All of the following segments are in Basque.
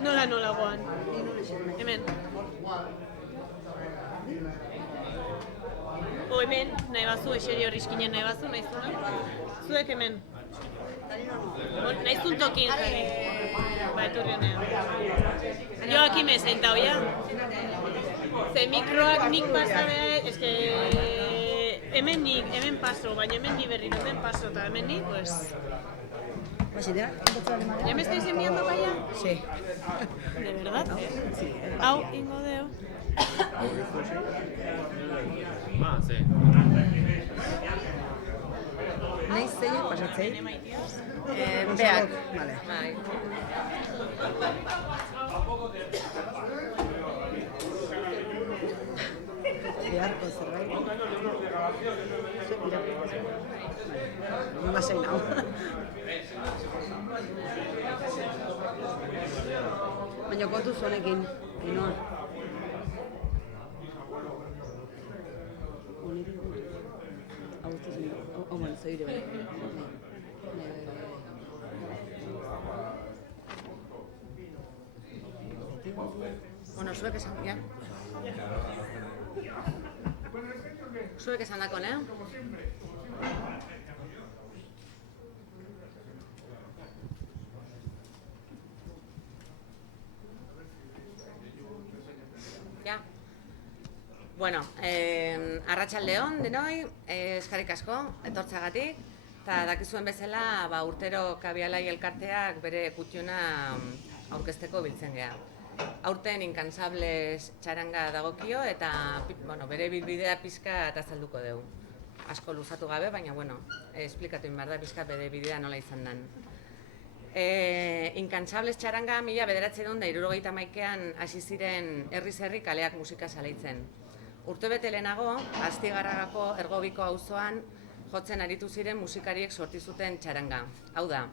Nola goan. Hemen. Hemen, nahi bazu, eseri horrizkinen nahi bazu, nahi zuna. Zuek hemen. Nahi zun tokin jarri. Ba, eturri honean. Joakim sentau, ya? Ze mikroak nik pasabea, eske... Hemen paso, baina hemen ni berriro, hemen paso, eta hemen ni, pues... ¿Ya me estáis enviando para allá? Sí. ¿De verdad? Sí. Hau, ingo deo. Sí. Naiz zein pasatzei? Beak. Vale. Bai. Beharko zerbait. Nima zein hau. Baina kontu zuenekin, inoa. Hau ez zen, bueno, zeire bai. Bueno, zuek esan, ja? Zuek esan dako, ne? Ja. Bueno, arratsaldeon denoi, eskerrik asko, etortzagatik, eta dakizuen bezala, urtero Kabialai elkarteak bere kutxuna aurkezteko biltzen geha. Aurten Incansables txaranga dagokio eta bere bilbidea pizka eta azalduko dugu. Asko luzatu gabe, baina esplikatu inbar da pizka bere bidea nola izan den. Incansables txaranga 1971an hasi ziren herriz-herri kaleak musika saleitzen. Urtebete lehenago, Astigarragako Ergobiko auzoan jotzen aritu ziren musikariek sortu zuten txaranga. Hau da,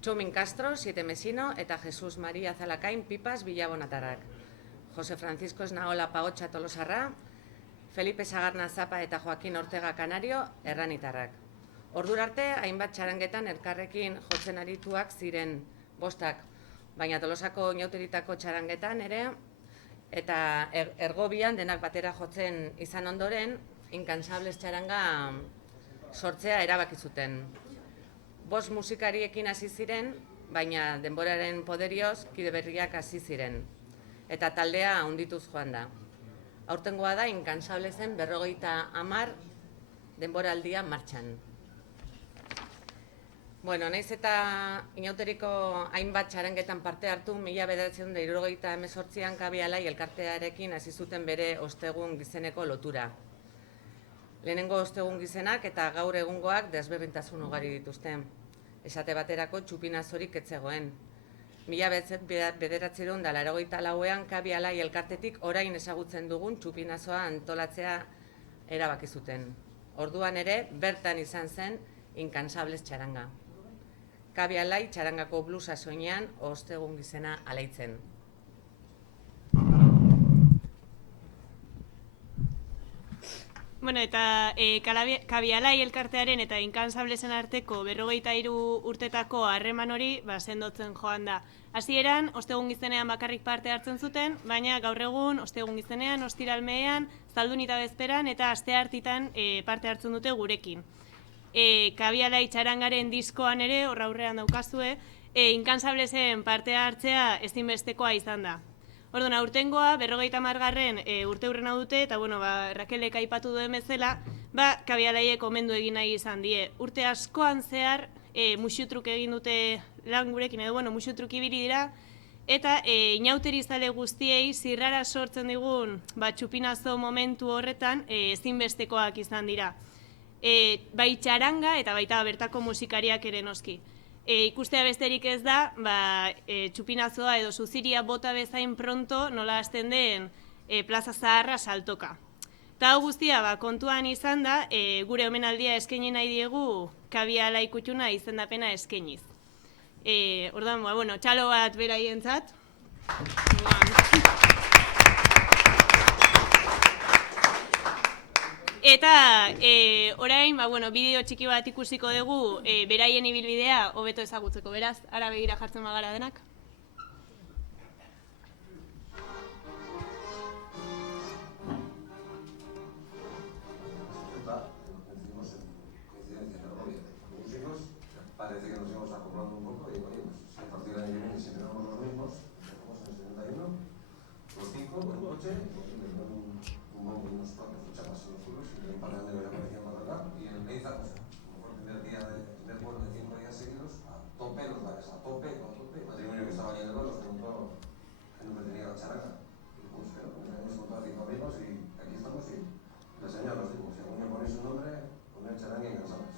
Txomin Castro, Siete Mesino eta Jesus Maria Zalakain Pipas Bilabonatarrak. Jose Francisco Esnaola Pahotxa Tolosarra, Felipe Sagarna Zapa eta Joaquin Ortega Canario Erranitarrak. Ordurarte, hainbat txarangetan elkarrekin jotzen arituak ziren 5, baina Tolosako inauteritako txarangetan ere, eta Ergobian denak batera jotzen izan ondoren, Incansables txaranga sortzea erabaki zuten. 5 musikariekin hasi ziren, baina denboraren poderioz kide berriak hasi ziren. Eta taldea handituz joan da. Aurtengoa da Incansablesen 50 denboraldia martxan. Naiz eta inauteriko hainbat txarangetan parte hartu, 1978an Kabialai elkartearekin hasi zuten bere ostegun gizeneko lotura. Lehenengo ostegun gizenak eta gaur egungoak desberdintasun ugari dituzte. Esate baterako txupinazorik ez zegoen. 1984an Kabialai elkartetik orain ezagutzen dugun txupinazoa antolatzea erabaki zuten. Orduan ere, bertan izan zen Incansables txaranga. Kabialai txarangako blusa soinean ostegun gizena alaitzen. Eta Kabialai elkartearen eta Incansablesen arteko 53 urtetako harreman hori sendotzen joan da. Hasieran, ostegun gizenean bakarrik parte hartzen zuten, baina gaur egun, ostegun gizenean, ostiralmean, zaldun eta bezperan eta asteartitan parte hartzen dute gurekin. Kabialai txarangaren diskoan ere, horra aurrean daukazue, Incansablesen parte hartzea ezinbestekoa izan da. Orduan, aurtengoa, 50. urteurrena dute, eta Rakelek aipatu duen bezala, Kabialaiek omendu egin nahi izan die. Urte askoan zehar, musutruk egin dute lan gurekin, edo musutruk ibili dira, eta inauterizale guztiei zirrara sortzen digun txupinazo momentu horretan ezinbestekoak izan dira. Bai txaranga eta baita bertako musikariak ere noski. Ikustea besterik ez da, txupinazoa edo zuziria bota bezain pronto nola hasten den Plaza Zaharra saltoka. Eta hau guztia kontuan izan da, gure omenaldia eskaini nahi diegu Kabialai kutxuna izendapena eskainiz. Orduan, txalo bat beraientzat. Eta orain, bideo txiki bat ikusiko dugu beraien ibilbidea hobeto ezagutzeko, beraz, ara begira jartzen bagara denak. Valladolid nos preguntó qué nombre tenía la charanga. Y pues que no, pues hemos contado 5 amigos y aquí estamos y la señora nos dijo, si algún día ponéis un nombre, poned charanga incansables.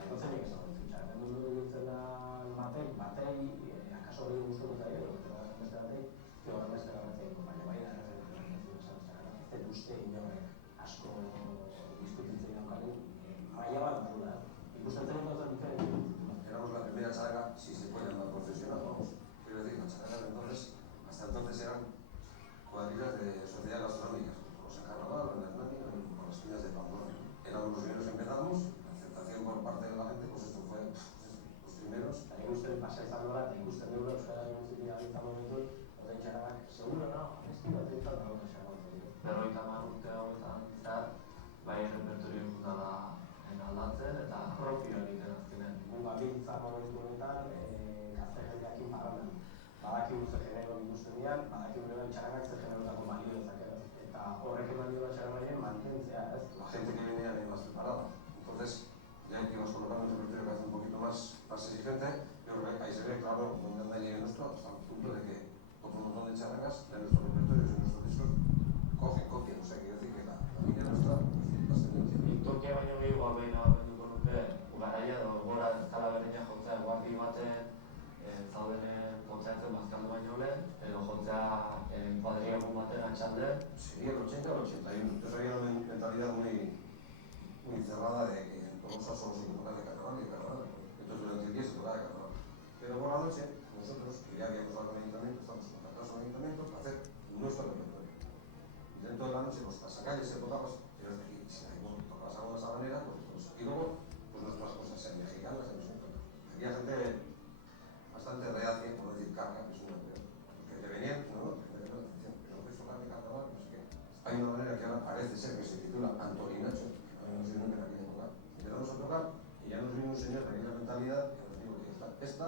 Entonces nik esan dut, txaranga mundu dutzela batei, akaso hori guztu dut aio, beste batei, horren beste batei, baina bai da, ez dut uste inorrek asko diskutitzen daukagun, maila bat dugula. Ikusten zen gauza diferente. Éramos la primera charanga, si se puede llamar profesional, vamos. Quiero decir, las charangas hasta entonces eran cuadrillas de sociedades gastronómicas, o sea, Carnaval, en Hernani, o las finas de Pamplona. Éramos los primeros que empezamos, la aceptación por parte de la gente, pues esto fue los primeros. Eta ikusten pasa izan dola, eta ikusten dugu Euskal Herria bizitza momentu, horrein txarangak, seguro, no, estilo atzeitzat dago txarangak. Berrogeita hamar urte hauetan zehar, bai repertorio fundala aldatzen eta propio egiten azkenean. Gabintza momentu honetan, gazte jendeakin parranan. Badakigu ze genero ikusten dian, badakigu ere txarangak ze generotako balio dezakela. Eta horrek eman dio txarangaren mantentzea, ez? La gente que venía más preparada. Entonces, ya que ibas colocando un repertorio que hace un poquito más exigente, yo creo que ahí se ve claro donde anda el nivel nuestro, hasta el punto de que otro montón de charangas de nuestros repertorios y nuestros discos copian. O sea, quiero decir que la línea nuestra es tendencia. Tokia baino gehiago behin abenduko nuke, garaia edo gora ez dela berdina jotzea guardi baten zaudenen potzatzen bazkaldu baino lehen, edo jotzea kuadrilagun baten atxalde. Sería el 80 o el 81. Entonces había una mentalidad muy cerrada de que en Tolosa solo se toca de carnaval y de carnaval. Entonces durante el día se tocaba de carnaval. Pero por la noche, nosotros, que ya habíamos hablado con el ayuntamiento, estamos contactados con el ayuntamiento para hacer nuestro repertorio. Y dentro de la noche, pues pasacalles se tocaba, pero si tocabas alguna sabanera, pues y luego, pues nuestras cosas en mexicanas, en los encuentros. Había gente bastante reacia, por no decir carga, que es una que te venían, no, pero no puedes tocar de carnaval, no sé qué. Hay una manera que ahora parece ser que se titula Antoninacho, que no nos vino en aquella época. Empezamos a tocar y ya nos vino un señor de aquella mentalidad que nos dijo que esta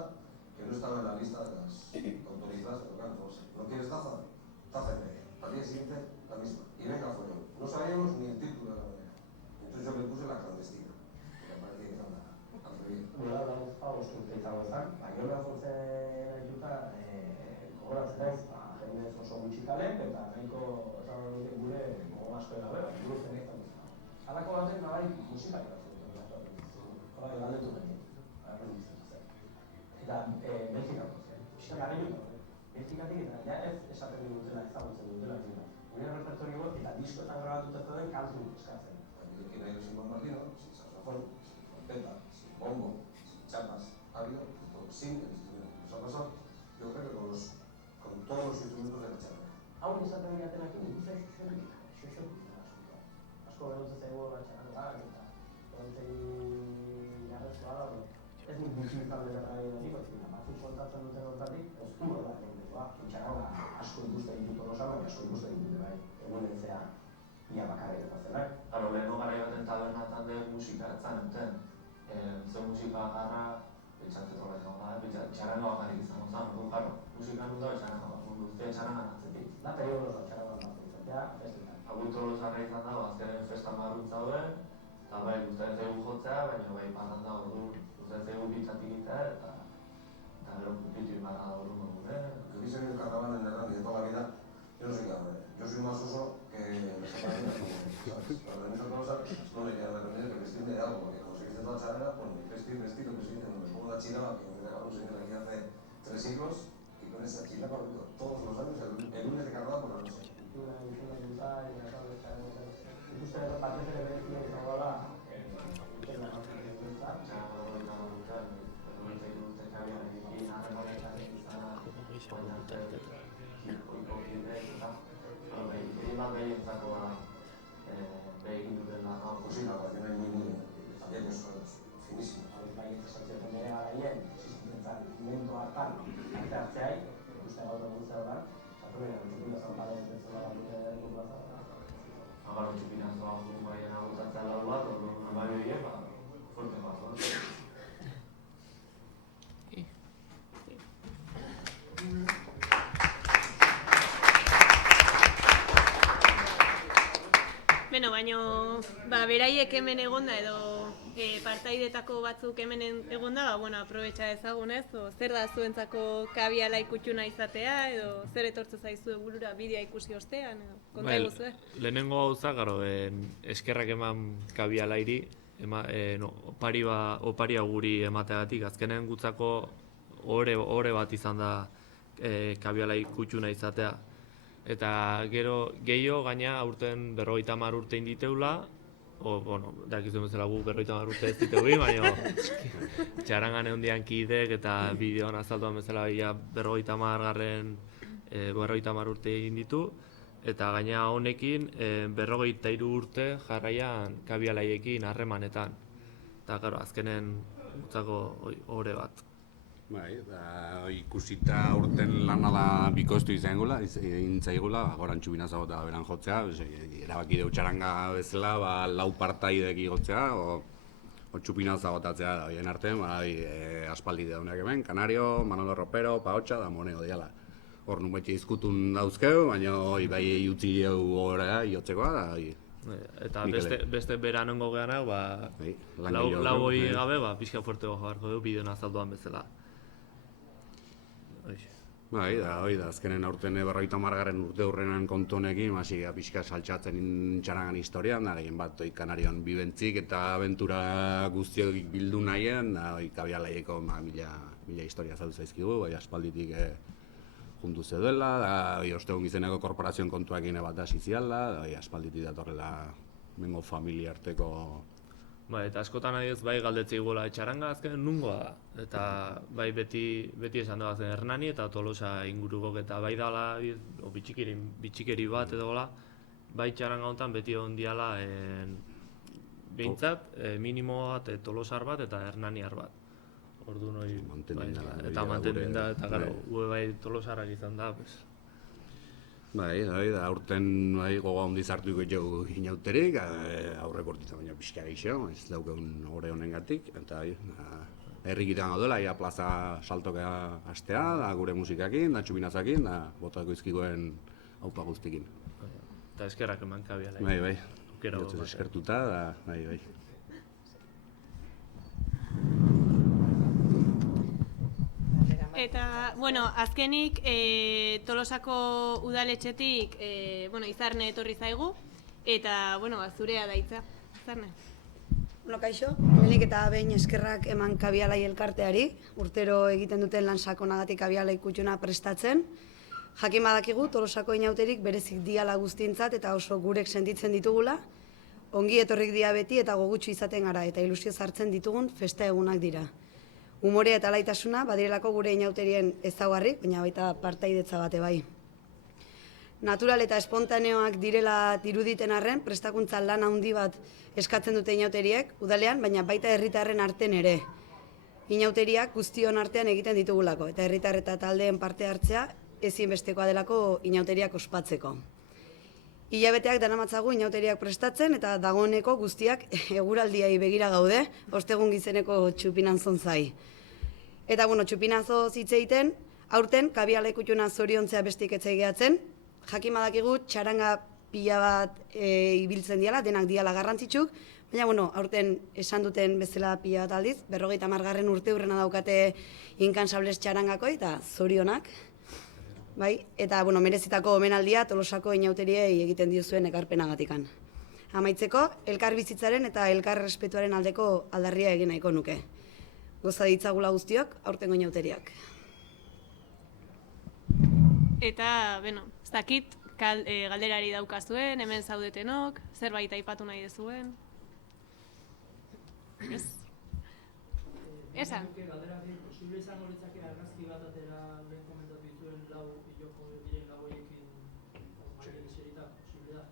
que no estaba en la lista de las autorizadas de tocar, no quieres taza, taza y media. Al día siguiente, la misma. Y venga fuera. No sabíamos ni el título de la manera. Entonces yo le puse la clandestina, que me parecía que era una atrevida. Nola da urte izango zen, Baionan jotzen aituta, gogoratzen naiz, jende oso gutxikalek eta nahiko esan dute gure gogo asko era bera, gure zenek izan dut. Halako batek nabai musikari bat zuten, hola galdetu geni, eta Belgikako zen, pixka garaiuta, Belgikatik eta ja ez esaten dutela ezagutzen dutela dira. Gure repertorio eta diskoetan grabatuta zeuden kantu eskatzen. Yo quiero ir sin bombardino, sin saxofón, sin trompeta, sin bombo, sin chapas, ha habido sin el instrumento. Nos ha pasado, yo creo que con todos los instrumentos de la charanga. Hau izaten diratenak ikusten xoxotik askoa. Asko berotzen zaigu la charanga eta kontzei jarrezkoa da, ez nik bizi izan bezala nahi dut, batzuk kontatzen duten hortatik, ez du da jendekoa. Charanga asko ikusten ditut Tolosan, asko ikusten ditut bai, egunetzea ia bakarrik eta zenak. Claro, leheno garai baten tabernatan de musika etzan enten. Ze musika garra, etxatzetola izango da, txaranga bakarrik izango zen, claro, musika nuda txaranga bat, guztia txaranga atzetik. Da periodo oso txaranga bat izatea, festetan. Agur Tolosarra izan da, azkenen festa marruntza duen, eta bai, gustatzen zaigu jotzea, baina bai, parran da orduan, gustatzen zaigu pitzatik egitea, eta gero pupitu inbarra da orduan gure. Yo quise ver el carnaval en Hernani de toda la vida, yo no soy cabrón, yo soy más oso que las zapatillas, ¿sabes? Para mí esa cosa no me queda más remedio que vestirme de algo, porque como se dice toda charanga, pues me vestido, que se dice, me pongo una chila que me regaló un señor aquí hace 3 siglos, y con esa chila corriendo todos los años, el lunes de carnaval por la noche. Ikusten dut batez ere berezia izango da, ikena Pues sí, la relación es muy también es finísima. Santzioten ere garaien, existentzat, momentu hartan, arte hartzeai, ikusten gaur guztia da, Saturera, Txupina Zanparen bezala batute plaza. Agaro Txupina Zanparen baien agotatzea lau bat, orduan bai horiek, fuerte bat. Beno, baino, beraiek hemen egonda edo partaidetako batzuk hemen egon da, bueno, aprobetxa ezagunez, zer da zuentzako kabiala ikutxuna izatea, edo zer etortze zaizu burura bidea ikusi ostean, edo konta eguzue? Lehenengo gauza, gero, eskerrak eman kabialairi, oparia guri emateagatik, azkenen gutzako ore bat izan da kabiala ikutxuna izatea. Eta gero gehiago gaina aurten 50 urte inditeula, dakizuen bezala gu 50 urte ez ditegu, baina txarangan egon kidek eta bideoan azalduan bezala 50 urte egin ditu, eta gaina honekin 53 urte jarraian kabialaiekin harremanetan. Eta gero azkenen gutzako ore bat. Bai, ikusita urten lana da bikoiztu izangola, intzaigula, gorantxu binazagota beran jotzea, erabaki deu txaranga bezala, lau partaidek igotzea, o txupinazagotatzea da bien artean, aspaldi daunak hemen, Kanario, Manolo Ropero, Paotxa, da Moneo diala. Hor nun betxe izkutun dauzkeu, baina bai utzi dugu horrea, iotzekoa da. Eta beste beranongo geanak, lau hori gabe, pixka fuertego jabarko dugu bideon azalduan bezala. Bai, da, azkenen aurten 50 urte hurrenan kontu honekin, pixka saltxatzen txarangan historian, da, gehien bat Kanarion bibentzik eta abentura guztiok bildu nahien, kabialaieko mila historia zaudu zaizkigu, aspalditik juntu zeduela, da, ostegun izeneko korporazioen kontuakin bat hasi ziala, aspalditik datorrela mengo familia arteko. Eta askotan adioz bai galdetzei gola etxaranga azken nungoa da. Eta bai beti esan da zen Hernani eta Tolosa ingurugok eta bai dala bitxikeri bat edo gola, bai txaranga honetan beti egon diala behintzat minimo bat Tolosar bat eta Hernaniar bat. Orduan hori eta mantendu da eta gara bai Tolosarrak izan da. Bai, aurten gogoa hondiz hartuko jau inauterik, aurreko urtitza baina pixka gehiago, ez daukeun ore honengatik, eta herrikitan gaudela, plaza saltokea hastea, gure musikakin, da txupinazakin, da botako izkikoen aupa guztikin. Eta eskerrak eman kabiala. Bai, jotzez eskertuta, da, bai. Eta, azkenik Tolosako udaletxetik Izarne etorri zaigu, eta, zurea da hitza. Izarne. Kaixo, hemenik eta behin eskerrak eman kabialai elkarteari, urtero egiten duten lan sakonagatik kabiala ikutxuna prestatzen. Jakin badakigu Tolosako inauterik berezik diala guztientzat eta oso gurek sentitzen ditugula. Ongi etorrik dia beti eta gogutsu izaten gara eta ilusio zartzen ditugun festa egunak dira. Umorea eta laitasuna badirelako gure inauterien ezaugarri, baina baita partaidetza bate bai. Natural eta espontaneoak direla diruditen arren, prestakuntza lan handi bat eskatzen dute inauteriek, udalean, baina baita herritarren arten ere. Inauteriak guztion artean egiten ditugulako, eta herritar eta taldeen parte hartzea ezinbestekoa delako inauteriak ospatzeko. Hilabeteak daramatzagu inauteriak prestatzen eta dagoeneko guztiak eguraldiai begira gaude, ostegun gizeneko txupinanzon zai. Eta txupinanzo hitz egiten, aurten kabiala ikutxuna zoriontzea bestik etzai gehatzen, jakin badakigu txaranga pila bat ibiltzen diala, denak diala garrantzitsuk, baina aurten esan duten bezala pila bat aldiz, 50 urte hurrena daukate inkansables txarangako eta zorionak. Bai, eta merezitako omenaldia Tolosako inauteriei egiten diozuen ekarpenagatikan. Amaitzeko, elkar bizitzaren eta elkar respetuaren aldeko aldarria egin nahiko nuke. Goza ditzagula guztiok, aurtengo inauteriak. Eta, ez dakit, galderari daukazuen, hemen zaudetenok, zerbait aipatu nahi dezuen. Ez? Esan? Posible izango litzake argazki bat atera lehen komentatu dituen joko diren lau horiekin maien eserita, posible da?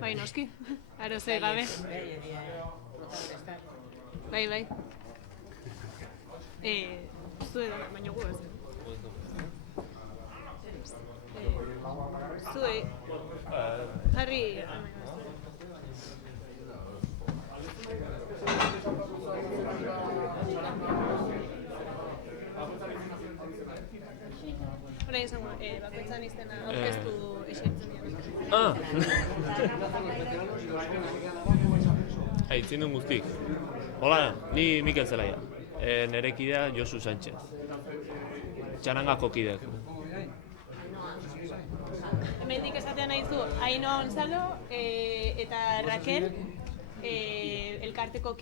Bai, noski. Aro ze gabe. Bai. Zue da, baina gu ez. Zue. Jarri. Hora izango, bakoitzan izena aurkeztu esertzen dian. Aitzin duen guztik. Hola, ni Mikel Zelaia. Nere kidea Josu Sánchez. Txarangako kidek. Hemendik esatea nahi zu, Ainhoa Gonzalo eta Raquel elkarteko